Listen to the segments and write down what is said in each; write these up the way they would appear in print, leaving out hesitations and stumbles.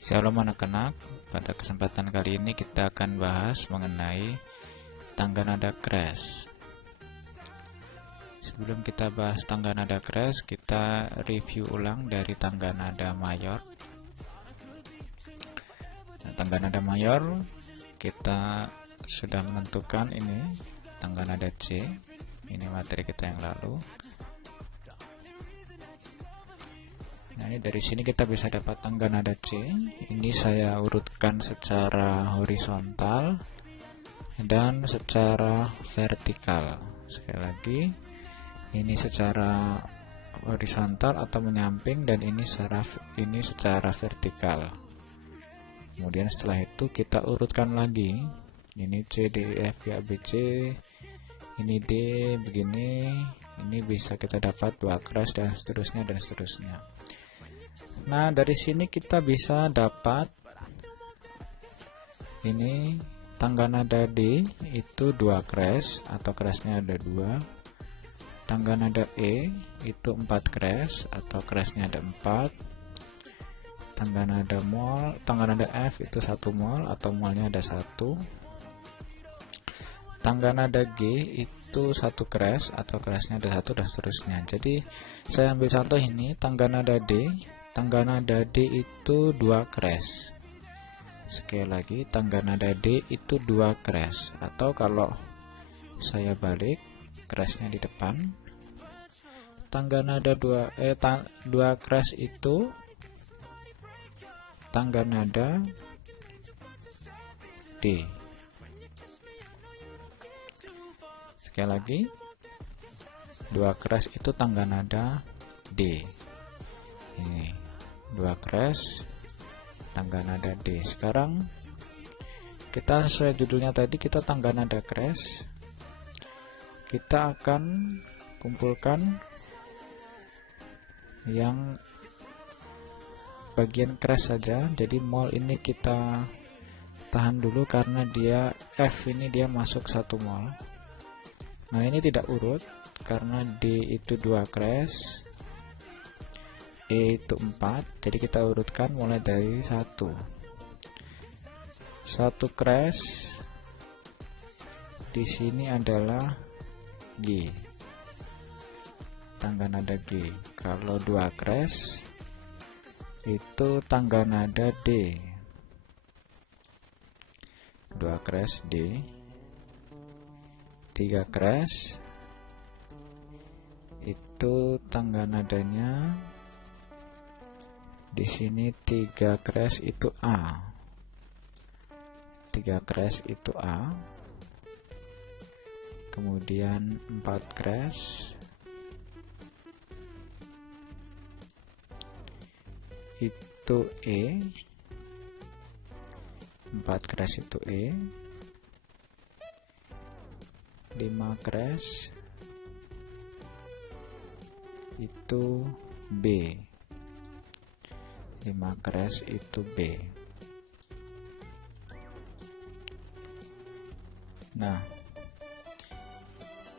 Shalom anak-anak, pada kesempatan kali ini kita akan bahas mengenai tangga nada crash. Sebelum kita bahas tangga nada crash, kita review ulang dari tangga nada mayor. Nah, tangga nada mayor kita sudah menentukan ini tangga nada C. Ini materi kita yang lalu. Nah, ini dari sini kita bisa dapat tangga nada C. Ini saya urutkan secara horizontal dan secara vertikal. Sekali lagi, ini secara horizontal atau menyamping dan ini secara vertikal. Kemudian setelah itu kita urutkan lagi. Ini C, D, E, F, G, A, B, C. Ini D begini. Ini bisa kita dapat 2 crash dan seterusnya dan seterusnya. Nah, dari sini kita bisa dapat ini tangga nada D itu 2 crash atau crashnya ada 2. Tangga nada E itu 4 crash atau crashnya ada 4. Tangga nada F itu 1 mol atau molnya ada 1. Tangga nada G itu 1 crash atau crashnya ada 1 dan seterusnya. Jadi saya ambil contoh ini tangga nada D. Tangga nada D itu 2 crash. Sekali lagi, tangga nada D itu 2 crash. Atau kalau saya balik, crashnya di depan. Tangga nada 2 crash itu tangga nada D. Sekali lagi, 2 crash itu tangga nada D. Ini 2 crash tangga nada D. Sekarang kita sesuai judulnya tadi, kita tangga nada crash. Kita akan kumpulkan yang bagian crash saja. Jadi mol ini kita tahan dulu karena dia F ini dia masuk 1 mol. Nah, ini tidak urut karena D itu 2 crash, E itu 4, jadi kita urutkan mulai dari 1 crash di sini adalah G, tangga nada G. Kalau 2 crash itu tangga nada D, 2 crash D. 3 crash itu tangga nadanya di sini. 3 crash itu A, 3 crash itu A. Kemudian 4 crash itu E, 4 crash itu E. 5 crash itu B, 5 crash itu B. Nah,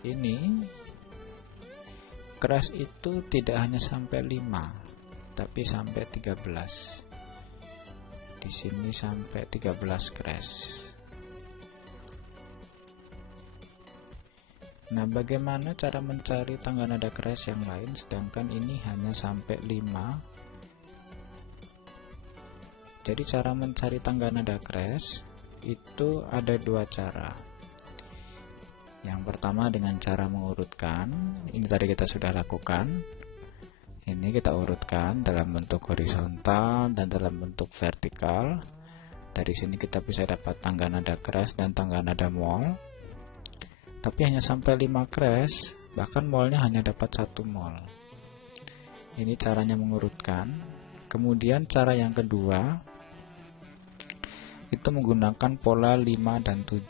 ini crash itu tidak hanya sampai 5 tapi sampai 13. Di sini sampai 13 crash. Nah, bagaimana cara mencari tangga nada crash yang lain sedangkan ini hanya sampai 5? Jadi cara mencari tangga nada crash itu ada 2 cara. Yang pertama dengan cara mengurutkan. Ini tadi kita sudah lakukan. Ini kita urutkan dalam bentuk horizontal dan dalam bentuk vertikal. Dari sini kita bisa dapat tangga nada crash dan tangga nada mol. Tapi hanya sampai 5 crash, bahkan molnya hanya dapat 1 mol. Ini caranya mengurutkan. Kemudian cara yang kedua itu menggunakan pola 5 dan 7.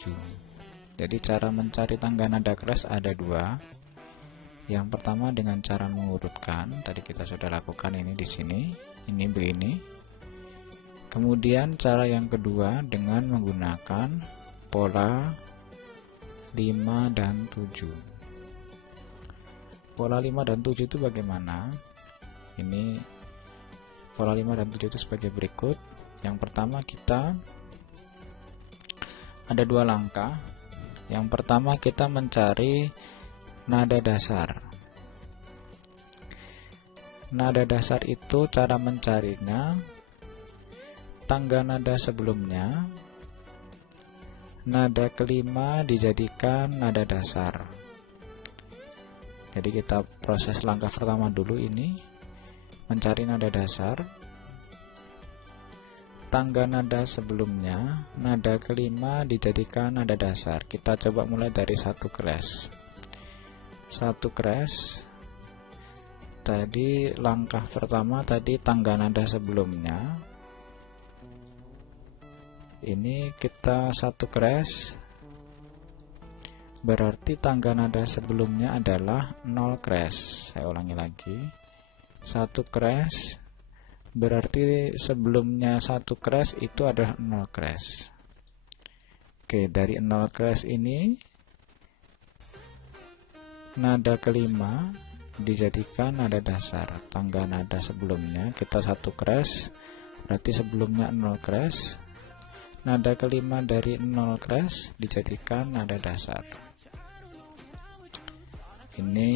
Jadi cara mencari tangga nada crash ada 2. Yang pertama dengan cara mengurutkan. Tadi kita sudah lakukan ini di sini. Ini begini. Kemudian cara yang kedua dengan menggunakan pola 5 dan 7. Pola 5 dan 7 itu bagaimana? Ini pola 5 dan 7 itu sebagai berikut. Yang pertama kita ada dua langkah. Yang pertama kita mencari nada dasar. Nada dasar itu cara mencarinya, tangga nada sebelumnya, nada kelima dijadikan nada dasar. Jadi kita proses langkah pertama dulu ini, mencari nada dasar, tangga nada sebelumnya, nada kelima dijadikan nada dasar. Kita coba mulai dari satu crash. Satu crash. Tadi langkah pertama tadi tangga nada sebelumnya. Ini kita satu crash. Berarti tangga nada sebelumnya adalah 0 crash. Saya ulangi lagi. Satu crash. Berarti sebelumnya satu crash itu adalah 0 crash. Oke, dari 0 crash ini nada kelima dijadikan nada dasar. Tangga nada sebelumnya kita satu crash, berarti sebelumnya 0 crash. Nada kelima dari 0 crash dijadikan nada dasar. Ini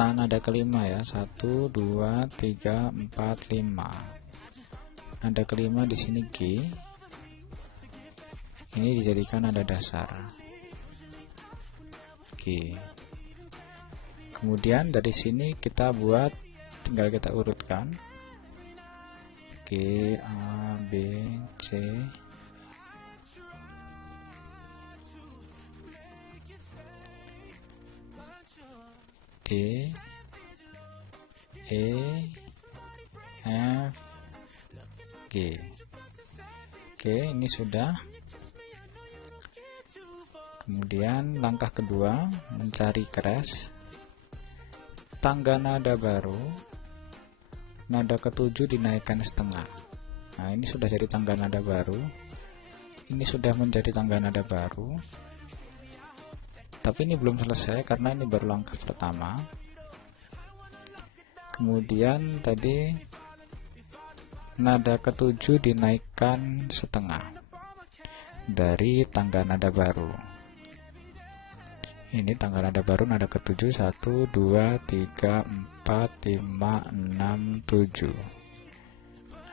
nada kelima ya, 1, 2, 3, 4, 5. Nada kelima di sini G. Ini dijadikan nada dasar G. Kemudian dari sini kita buat, tinggal kita urutkan G, A, B, C, D, E, F, G. Oke, ini sudah. Kemudian langkah kedua, mencari crash, tangga nada baru, nada ketujuh dinaikkan setengah. Nah, ini sudah jadi tangga nada baru. Ini sudah menjadi tangga nada baru. Tapi ini belum selesai karena ini baru langkah pertama. Kemudian tadi nada ketujuh dinaikkan setengah dari tangga nada baru. Ini tangga nada baru, nada ketujuh, 1, 2, 3, 4, 5, 6, 7.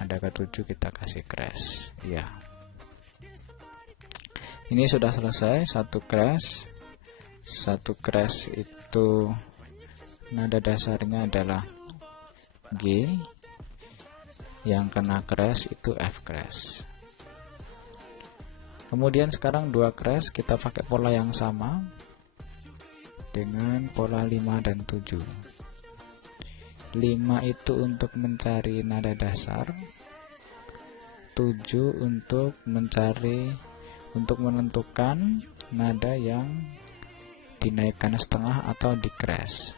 Nada ketujuh kita kasih crash. Ya. Ini sudah selesai, satu crash. Satu crash itu nada dasarnya adalah G. Yang kena crash itu F crash. Kemudian sekarang dua crash, kita pakai pola yang sama dengan pola 5 dan 7. 5 itu untuk mencari nada dasar, 7 untuk menentukan nada yang dinaikkan setengah atau di crash.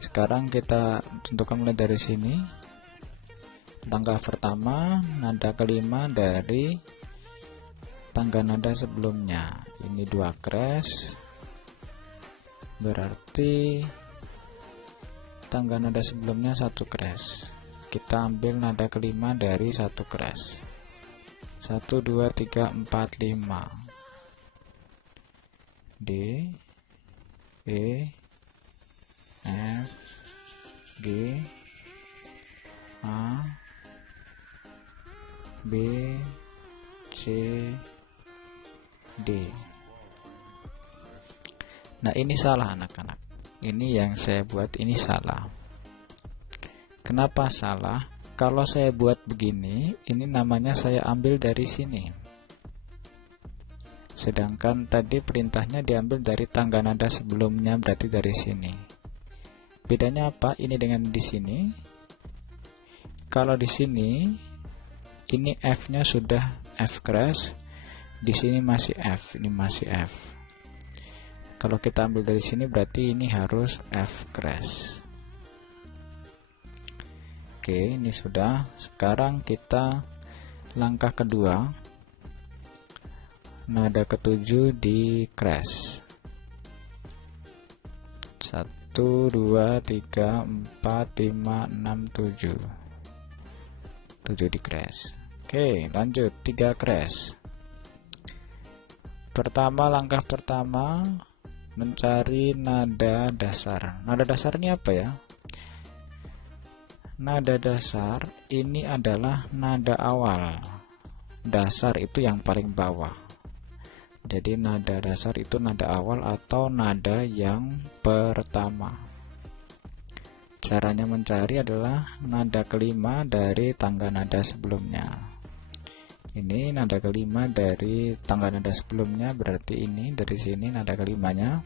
Sekarang kita tentukan mulai dari sini. Langkah pertama, nada kelima dari tangga nada sebelumnya. Ini 2 crash. Berarti tangga nada sebelumnya 1 crash. Kita ambil nada kelima dari 1 crash. 1, 2, 3, 4, 5. D, E, F, G, A, B, C, D. Nah, ini salah anak-anak. Ini yang saya buat ini salah. Kenapa salah? Kalau saya buat begini, ini namanya saya ambil dari sini. Sedangkan tadi perintahnya diambil dari tangga nada sebelumnya, berarti dari sini. Bedanya apa? Ini dengan di sini. Kalau di sini, ini F-nya sudah F crash. Di sini masih F, ini masih F. Kalau kita ambil dari sini berarti ini harus F crash. Oke, ini sudah. Sekarang kita langkah kedua. Nada ketujuh di crash. 2, 3, 4, 5, 6, 7. 7 di crash. Oke, lanjut 3 crash. Langkah pertama mencari nada dasar. Nada dasar ini apa ya? Nada dasar ini adalah nada awal. Dasar itu yang paling bawah. Jadi nada dasar itu nada awal atau nada yang pertama. Caranya mencari adalah nada kelima dari tangga nada sebelumnya. Ini nada kelima dari tangga nada sebelumnya, berarti ini dari sini nada kelimanya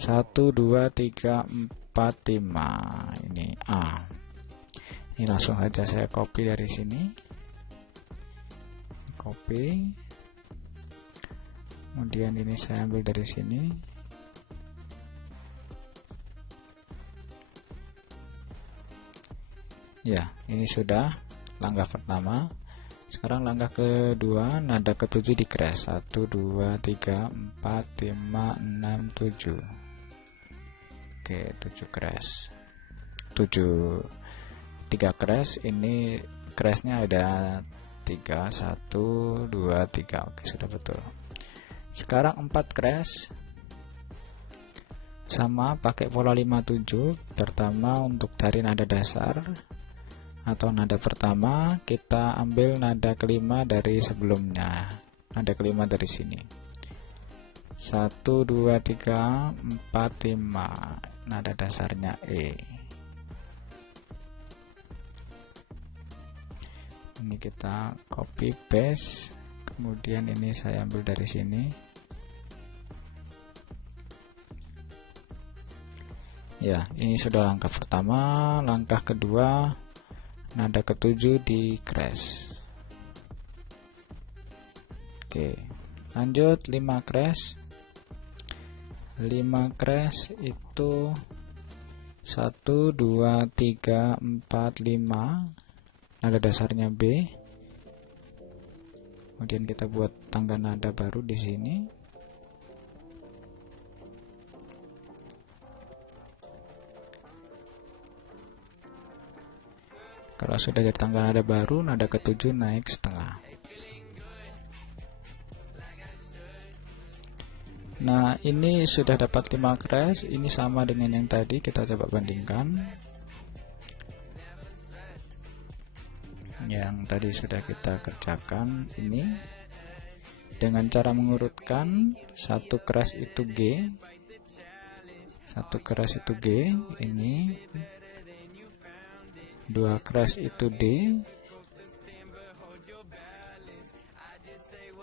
1, 2, 3, 4, 5. Ini A. Ini langsung saja saya copy dari sini. Copy. Kemudian ini saya ambil dari sini. Ya, ini sudah langkah pertama. Sekarang langkah kedua, nada ketujuh di crash. 1, 2, 3, 4, 5, 6, 7. Oke, 7 crash. 3 crash. Ini crashnya ada 3, 1, 2, 3. Oke, sudah betul. Sekarang 4 crash. Sama, pakai pola 57. Pertama untuk cari nada dasar atau nada pertama, kita ambil nada kelima dari sebelumnya. Nada kelima dari sini. 1, 2, 3, 4, 5. Nada dasarnya E. Ini kita copy paste. Kemudian ini saya ambil dari sini. Ya, ini sudah langkah pertama. Langkah kedua, nada ketujuh di crash. Oke, lanjut 5 crash. 5 crash itu 1, 2, 3, 4, 5. Nada dasarnya B. Kemudian kita buat tangga nada baru di sini. Kalau sudah jadi tangga nada baru, nada ketujuh naik setengah. Nah, ini sudah dapat 5 crash. Ini sama dengan yang tadi, kita coba bandingkan. Yang tadi sudah kita kerjakan ini dengan cara mengurutkan. 1 crash itu G. 1 crash itu G. Ini 2 crash itu D,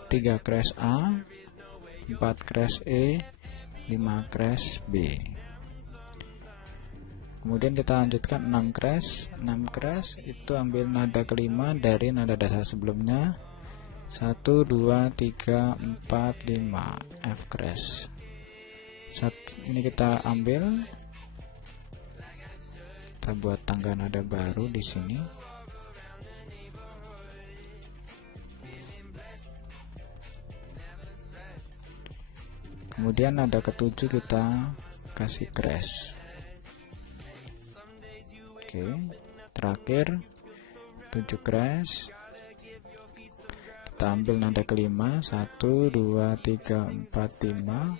3 crash A, 4 crash E, 5 crash B. Kemudian kita lanjutkan 6 crash. 6 crash itu ambil nada kelima dari nada dasar sebelumnya. 1, 2, 3, 4, 5. F crash. Ini kita ambil. Kita buat tangga nada baru di sini. Kemudian nada ketujuh kita kasih crash. Oke, terakhir 7 crash. Kita ambil nada kelima. 1, 2, 3, 4, 5.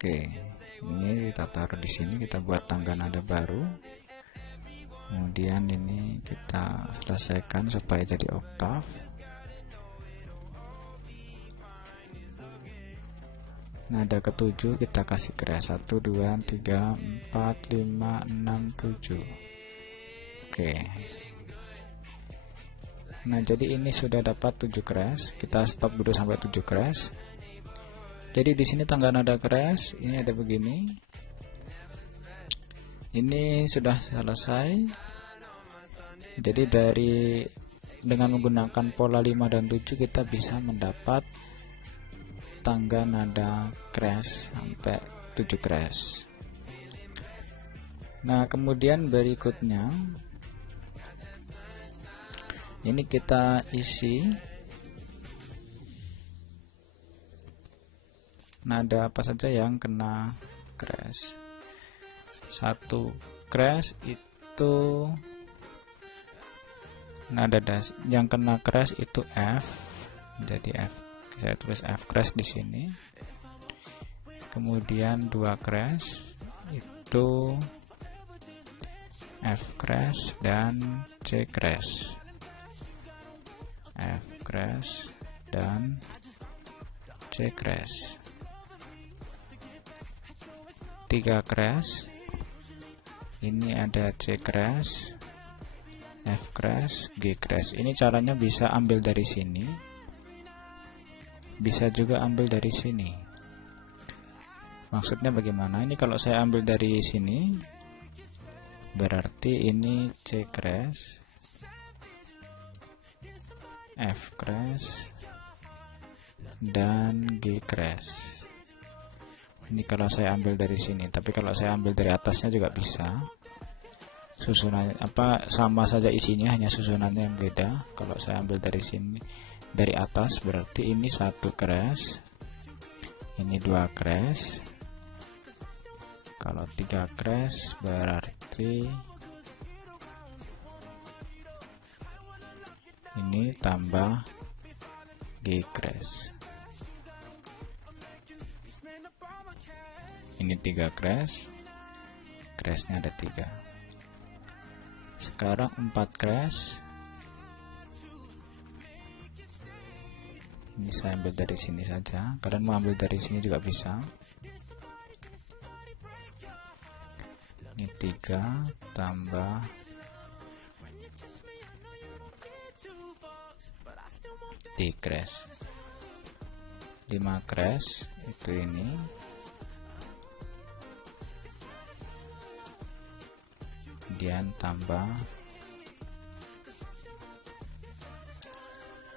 Oke. Ini kita taruh di sini, kita buat tangga nada baru. Kemudian ini kita selesaikan supaya jadi oktav. Nada ketujuh kita kasih crash. 1, 2, 3, 4, 5, 6, 7. Oke. Nah, jadi ini sudah dapat 7 crash. Kita stop dulu sampai 7 crash. Jadi di sini tangga nada crash ini ada begini. Ini sudah selesai. Jadi dengan menggunakan pola 5 dan 7 kita bisa mendapat tangga nada crash sampai 7 crash. Nah, kemudian berikutnya ini kita isi nada apa saja yang kena crash. 1 crash itu nada yang kena crash itu F. Jadi F, saya tulis F crash di sini. Kemudian 2 crash itu F crash dan C crash. F crash dan C crash. 3 crash. Ini ada C crash, F crash, G crash. Ini caranya bisa ambil dari sini, bisa juga ambil dari sini. Maksudnya bagaimana? Ini kalau saya ambil dari sini, berarti ini C crash, F crash, dan G crash. Ini kalau saya ambil dari sini, tapi kalau saya ambil dari atasnya juga bisa. Susunannya sama saja isinya, hanya susunannya yang beda. Kalau saya ambil dari sini, dari atas, berarti ini 1 crash, ini 2 crash. Kalau 3 crash berarti ini tambah G crash. Ini 3 crash, crashnya ada 3. Sekarang 4 crash. Ini saya ambil dari sini saja, kalian mau ambil dari sini juga bisa. Ini 3 tambah D crash. 5 crash itu ini. Kemudian tambah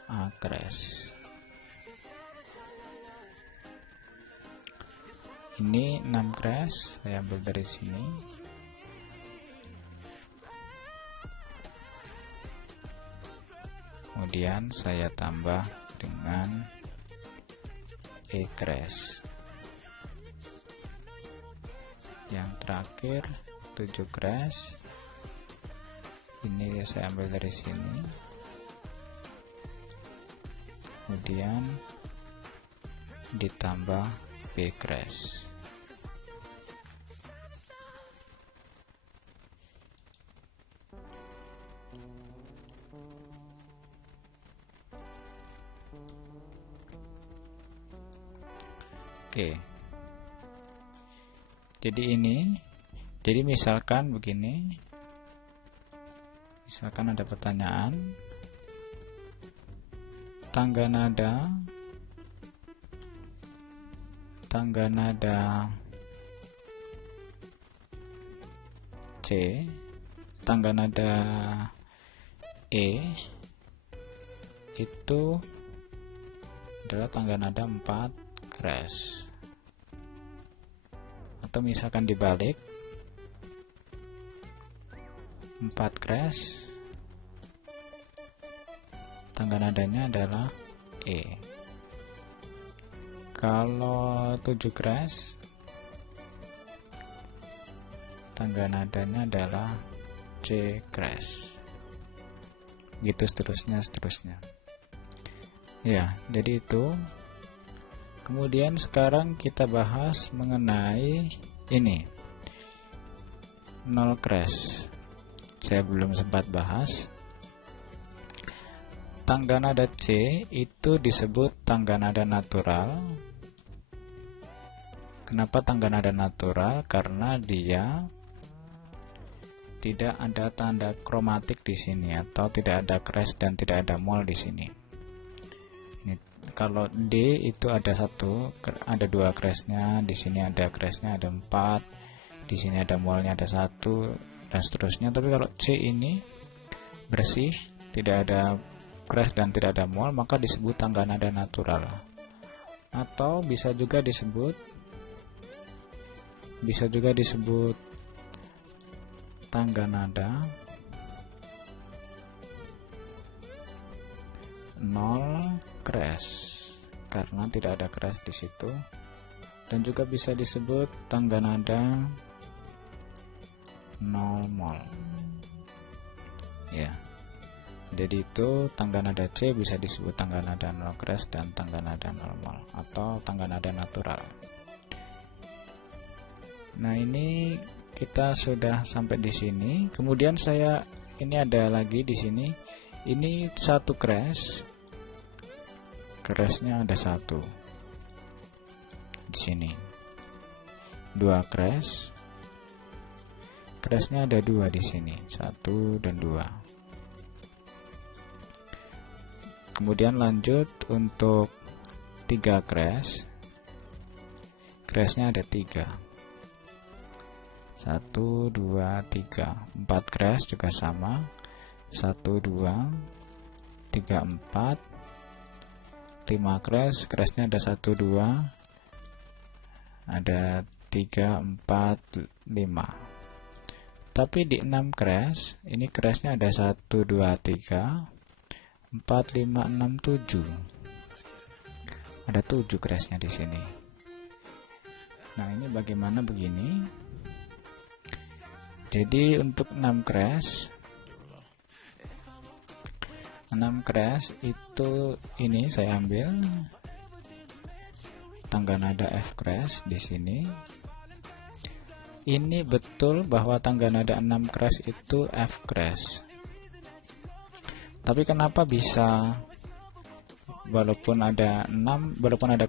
A crash. Ini 6 crash, saya ambil dari sini. Kemudian saya tambah dengan E crash. Yang terakhir 7 crash. Ini saya ambil dari sini. Kemudian ditambah B crash. Oke. Jadi misalkan begini. Misalkan ada pertanyaan, tangga nada C, tangga nada E itu adalah tangga nada 4 crash. Atau misalkan dibalik, 4 crash, tangga nadanya adalah E. Kalau 7 crash, tangga nadanya adalah C crash. Gitu seterusnya. Ya, jadi itu. Kemudian sekarang kita bahas mengenai ini, 0 crash. Saya belum sempat bahas. Tangga nada C itu disebut tangga nada natural. Kenapa tangga nada natural? Karena dia tidak ada tanda kromatik di sini, atau tidak ada crash dan tidak ada mol di sini. Ini, kalau D itu ada 2 crashnya, di sini ada crashnya ada 4, di sini ada molnya ada 1, dan seterusnya. Tapi kalau C ini bersih, tidak ada crash dan tidak ada mol, maka disebut tangga nada natural. Atau bisa juga disebut tangga nada 0 crash, karena tidak ada crash di situ dan juga bisa disebut tangga nada 0 mol ya. Jadi itu tangga nada C bisa disebut tangga nada 0 crash dan tangga nada 0 mol atau tangga nada natural. Nah, ini kita sudah sampai di sini. Kemudian ini ada lagi di sini. Ini satu crash. Crashnya ada satu di sini. Dua crash. Crashnya ada dua di sini. 1 dan 2. Kemudian lanjut untuk 3 crash. Crashnya ada 3. 1, 2, 3. 4 crash juga sama. 1, 2, 3, 4. 5 crash. Crashnya ada 1, 2. Ada 3, 4, 5. Tapi di 6 crash, ini crashnya ada 1, 2, 3, 4, 5, 6, 7. Ada 7 crashnya di sini. Nah, ini bagaimana begini? Jadi untuk 6 crash itu ini saya ambil tangga nada F crash di sini. Ini betul bahwa tangga nada 6 crash itu F crash. Tapi kenapa bisa walaupun ada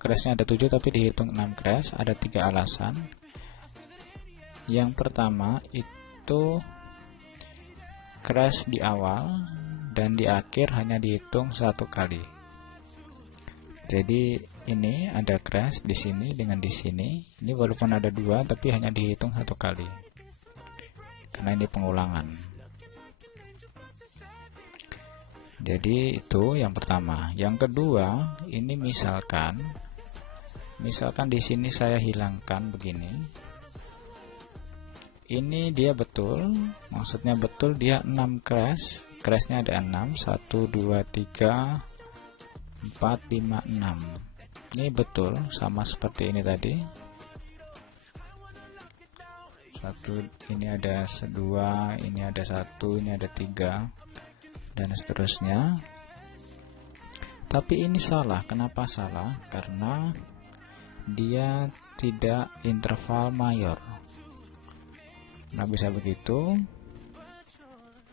crashnya ada 7 tapi dihitung 6 crash? Ada 3 alasan. Yang pertama itu crash di awal dan di akhir hanya dihitung 1 kali. Jadi ini ada crash di sini dengan di sini. Ini walaupun ada 2 tapi hanya dihitung 1 kali. Karena ini pengulangan. Jadi itu yang pertama. Yang kedua, ini misalkan di sini saya hilangkan begini. Ini dia betul, maksudnya betul dia 6 crash. Crashnya ada 6, 1, 2, 3, 4, 5, 6. Ini betul, sama seperti ini tadi. Ini ada 2, ini ada 1, ini ada 3, dan seterusnya. Tapi ini salah. Kenapa salah? Karena dia tidak interval mayor. Nah, bisa begitu.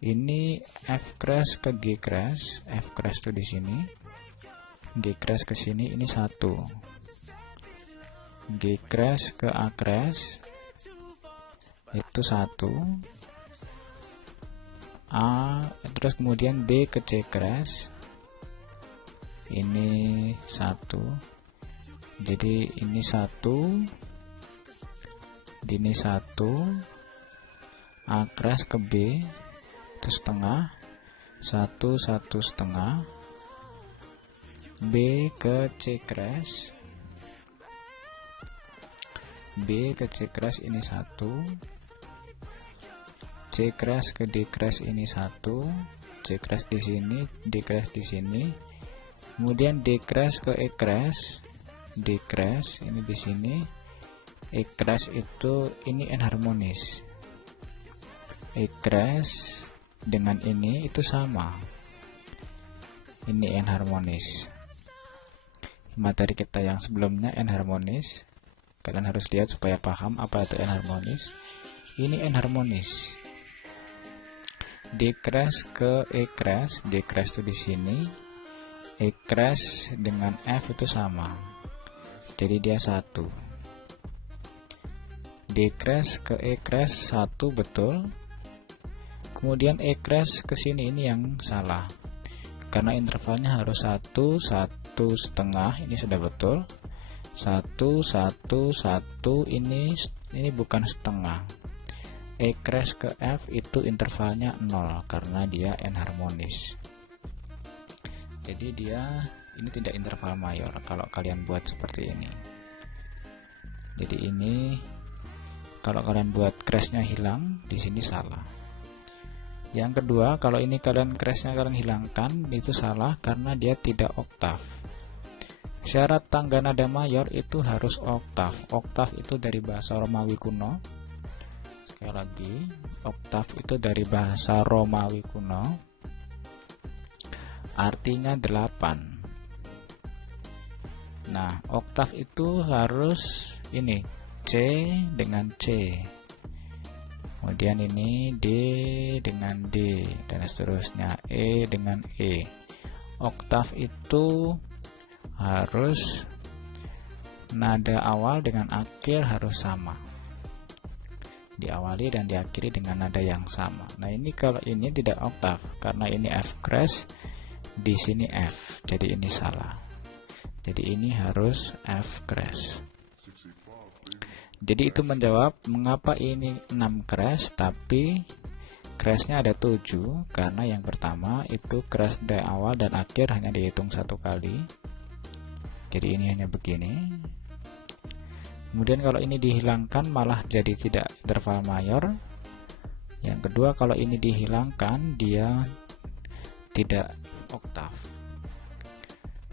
Ini F crash ke G crash. F crash itu di sini. G crash ke sini, ini 1. G crash ke A crash itu 1. A, terus kemudian B ke C crash. Ini 1. Jadi ini 1. Ini 1. A crash ke B itu setengah. 1, 1 setengah. B ke C crash. B ke C crash ini 1. C crash ke D crash ini 1. C crash di sini, D crash di sini. Kemudian D crash ke E crash. D crash ini di sini. E crash itu ini enharmonis. E crash dengan ini itu sama. Ini enharmonis. Materi kita yang sebelumnya enharmonis. Kalian harus lihat supaya paham apa itu enharmonis. Ini enharmonis. D crash ke E crash. D crash itu di sini. E crash dengan F itu sama. Jadi dia 1. D crash ke E crash 1 betul. Kemudian E crash ke sini ini yang salah. Karena intervalnya harus 1, 1 setengah, ini sudah betul. 1, 1, 1, ini bukan setengah. E crash ke F itu intervalnya 0 karena dia enharmonis. Jadi dia ini tidak interval mayor kalau kalian buat seperti ini. Jadi ini kalau kalian buat crashnya hilang, di sini salah. Yang kedua, kalau ini crashnya kalian hilangkan, itu salah karena dia tidak oktav. Syarat tangga nada mayor itu harus oktav. Oktav itu dari bahasa Romawi kuno. Sekali lagi, oktav itu dari bahasa Romawi kuno. Artinya 8. Nah, oktav itu harus ini C dengan C. Kemudian ini D dengan D dan seterusnya, E dengan E. Oktav itu harus nada awal dengan akhir harus sama. Diawali dan diakhiri dengan nada yang sama. Nah, ini kalau ini tidak oktav karena ini F crash, di sini F. Jadi ini salah. Jadi ini harus F crash. Jadi itu menjawab mengapa ini 6 crash tapi crashnya ada 7, karena yang pertama itu crash dari awal dan akhir hanya dihitung 1 kali. Jadi ini hanya begini. Kemudian kalau ini dihilangkan malah jadi tidak interval mayor. Yang kedua, kalau ini dihilangkan dia tidak oktav.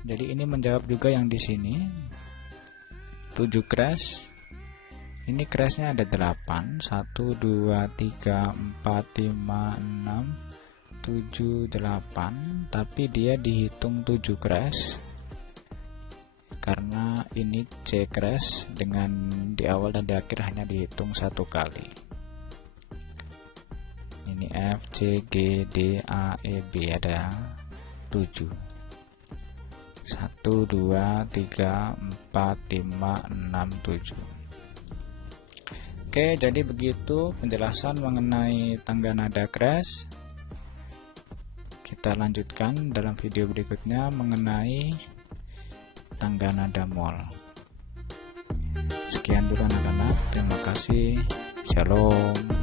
Jadi ini menjawab juga yang di sini 7 crash. Ini crashnya ada 8, 1, 2, 3, 4, 5, 6, 7, 8, tapi dia dihitung 7 crash karena ini C crash dengan di awal dan di akhir hanya dihitung 1 kali. Ini F, C, G, D, A, E, B ada 7. 1, 2, 3, 4, 5, 6, 7. Oke, jadi begitu penjelasan mengenai tangga nada crash. Kita lanjutkan dalam video berikutnya mengenai tangga nada mol. Sekian dulu anak-anak, terima kasih. Shalom.